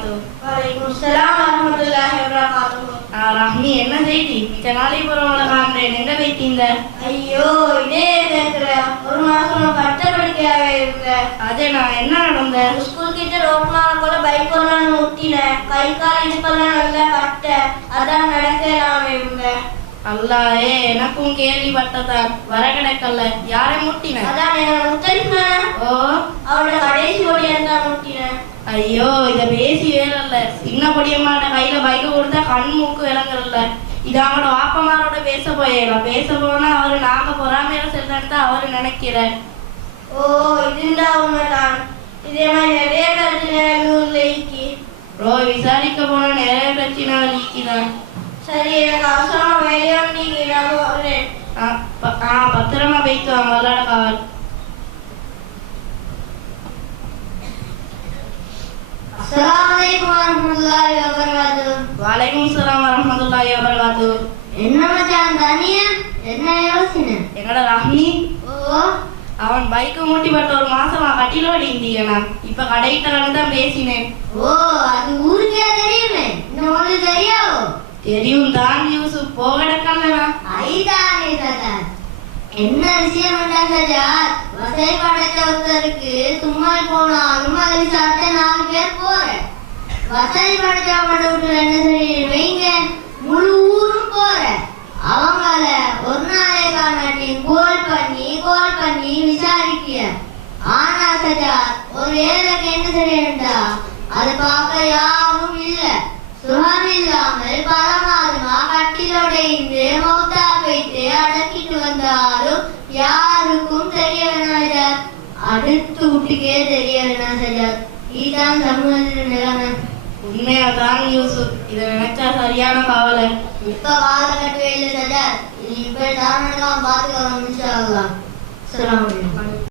வரகாத்துஹு. வலைக்கும் ஸலாம் வரஹ்மத்துல்லாஹி வபரகாத்துஹு. ரஹ்மி என்ன செய்தி? மிச்ச நாளைக்கு போறவங்கள காண்றேன், எங்க போயிட்டீங்க? ஐயோ இதே கேட்குற, ஒரு மாசம் பட்ட படிக்கையாவே இருக்க. அதே நான் என்ன நடந்த? ஸ்கூல் கிட்ட ரோட்ல கூட பைக் கொண்டாந்து முட்டினேன், கை கால் இடுப்பெல்லாம் நல்லா பட்ட, அதான் நடக்கலாமே இருங்க. அல்லாஹே, எனக்கும் கேள்விப்பட்டதான், வர கிடக்கல்ல. யாரை முட்டின? அதான் என்ன முத்தரிமா, ஓ, அவளோட கடைசி பொடியை தான் முட்டினேன். ஐயோ, இத பேசி வேறல்ல. சின்ன பொடியம்மாட்ட கையில பைக்க கொடுத்தா கண் மூக்கு விளங்குறல்ல. இது அவங்களோட வாப்பமாரோட பேச போயிடலாம். பேச போனா அவரு நாங்க பொறாமையில செல்றேன்னு அவரு நினைக்கிற. ஓ இதுண்டா உண்மைதான். இதே மாதிரி நிறைய பிரச்சனை ஊர்ல இருக்கு. விசாரிக்க போனா நிறைய பிரச்சனை நீக்கிதான். சரி, எனக்கு அவசரமா வேலையா நீங்க நான் போறேன். பத்திரமா போய்க்கு வாங்க, விளையாட காவல். அஸ்ஸலாமு அலைக்கும் வரஹ்மத்துல்லாஹி வபரகாத்துஹு. வலைக்கும் ஸலாம் வரஹ்மத்துல்லாஹி வபரகாத்துஹு. என்ன மச்சான் தனியா என்ன யோசனை? எங்கட ரஹ்மி ஓ அவன் பைக்கு மூட்டி பட்டு ஒரு மாசமா கட்டிலோடி இருந்தீங்கண்ணா. இப்ப கடையிட்ட தான் பேசினேன். ஓ அது ஊருக்கே தெரியுமே, இன்னும் உங்களுக்கு தெரியாவோ? தெரியும் தான் யூசுப், போகடக்கல்லண்ணா. ஐதானே தாத்தா, என்ன விஷயம் சஜா? வசதி படைச்ச ஒருத்தருக்கு தும்மல் போனாலும் அதை விசாரித்த 4 பேர் போற. வசதி படைச்சவங்க வீட்டுல என்ன சரி வைங்க, முழு ஊரும் போற. அவங்கள ஒரு நாளே காணாட்டி கோல் பண்ணி விசாரிக்கிய. ஆனா சஜா, ஒரு ஏழைக்கு என்ன சரியா அதை பார்க்க யாரும் இல்ல. சுகம் இல்லாமல் பல மாதமா கட்டிலோட இருந்து மௌத்தா போயிட்டு அடக்கிட்டு வந்தாலும் யாருக்கும் தெரிய வேணாம். அடுத்து வீட்டுக்கே தெரிய வேணாம் சஜா. இதுதான் சமூகத்தின் நிலைமை. உண்மையாதான் யூசுப், இதை நினைச்சா சரியான கவலை. இப்ப காலகட்டவே இல்லை சஜா. இப்ப தான் பாத்துக்கலாம். இன்ஷா அல்லாஹ். அஸ்ஸலாமு அலைக்கும்.